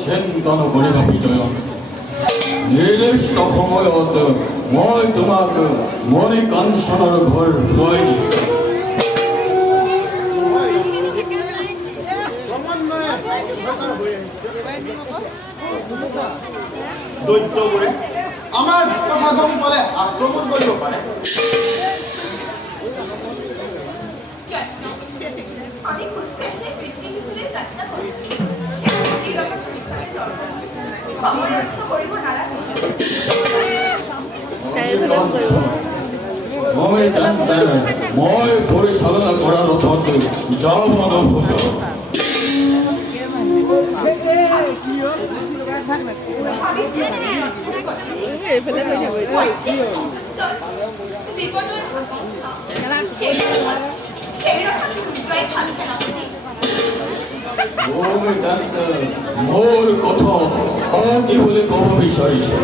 সেনকানো করিবা বিজয় নির্দিষ্ট সময়ত মই তোমাক মণি কাঞ্চনৰ ঘৰ পুৱাই দিম দৈত্যবোৰে আমাৰ কথা গম পালে আক্ৰমণ কৰিব পাৰে আমি খুচৰে পৃথিৱীলৈ যাত্ৰা কৰিম সময় নষ্ট কৰিব নালাগে মই পৰিচালনা কৰা ৰথত যাব নোখোজো মোৰ কথা কি বুলি ক'ব বিচাৰিছে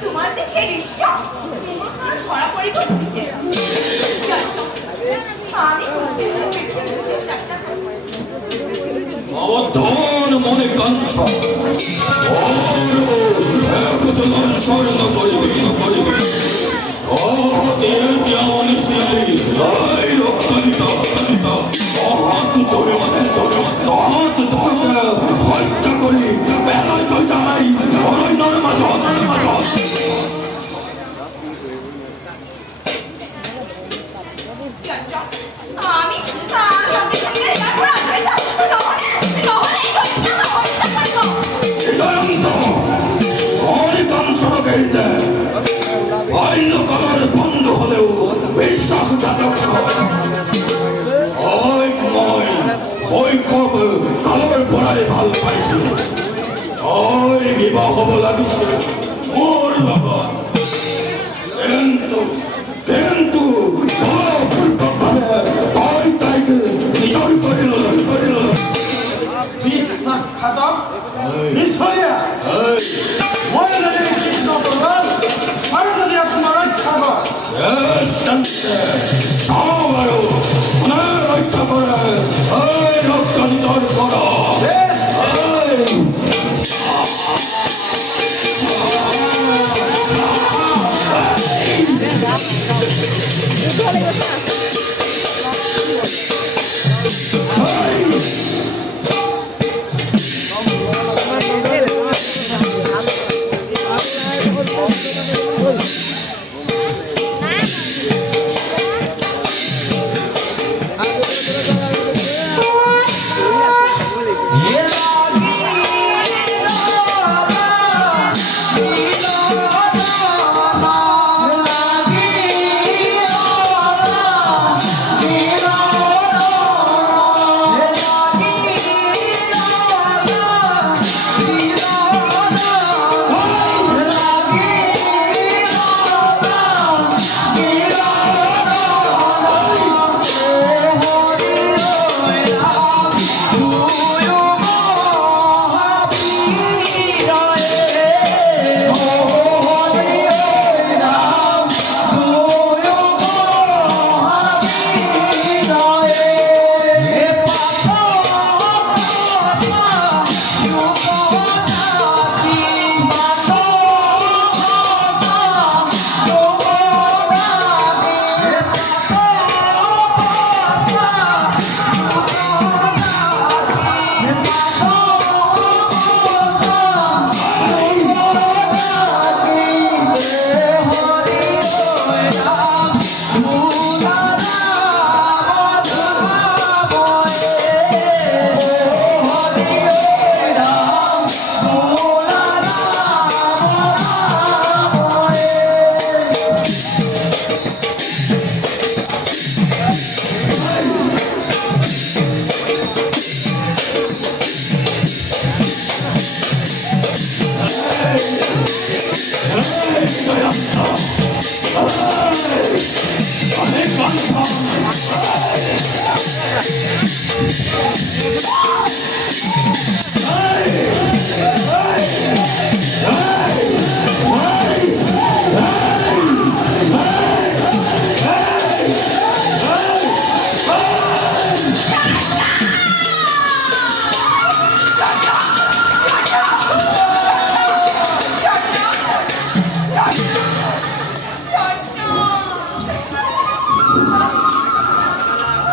তোমাৰ যে সেই দৃশ্য ধৰা পৰিব খুজিছে আমি যাত্ৰা অবধান মনে কাঞ্চ একজনের স্মরণ করিবি রক্তাজিত হাত ধরে হত্যা করি বেলায় তো যাই অরণ্যর মাঝ বাল্যকালের বন্ধু হলেও বিশ্বাসঘাতক মই শৈশৱ কালৰ পৰাই ভাল পাইছিলো বিবাহ হব লাগিছিল মোৰ লগত কিন্তু পূৰ্বকভাৱে তই তাইক নিজৰ কৰি ললো বিশ্বাসঘাতক নিশ্চয়া মই যদি কৃষ্ণ প্ৰধান আৰু যদি আপোনাৰ ৰক্ষা চাওঁ আৰু কোনে ৰক্ষা কৰে ৰক্তজিতৰ পৰা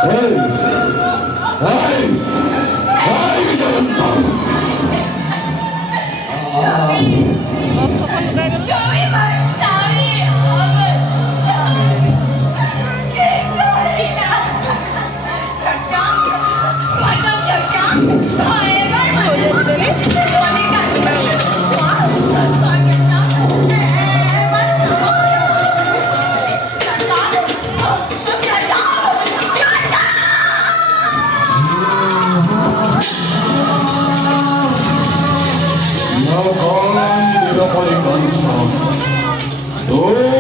Hey! Hey! Hey, 미쳤다! Gửi mình sorry mình chuyện tôi nè thật chó mọi tâm thật chó thôi em bắt mình tôi đi gặp mình xóa thật xóa thật chó em bắt sửa thật chó thật chó thật chó 너 건드려버린 건서 또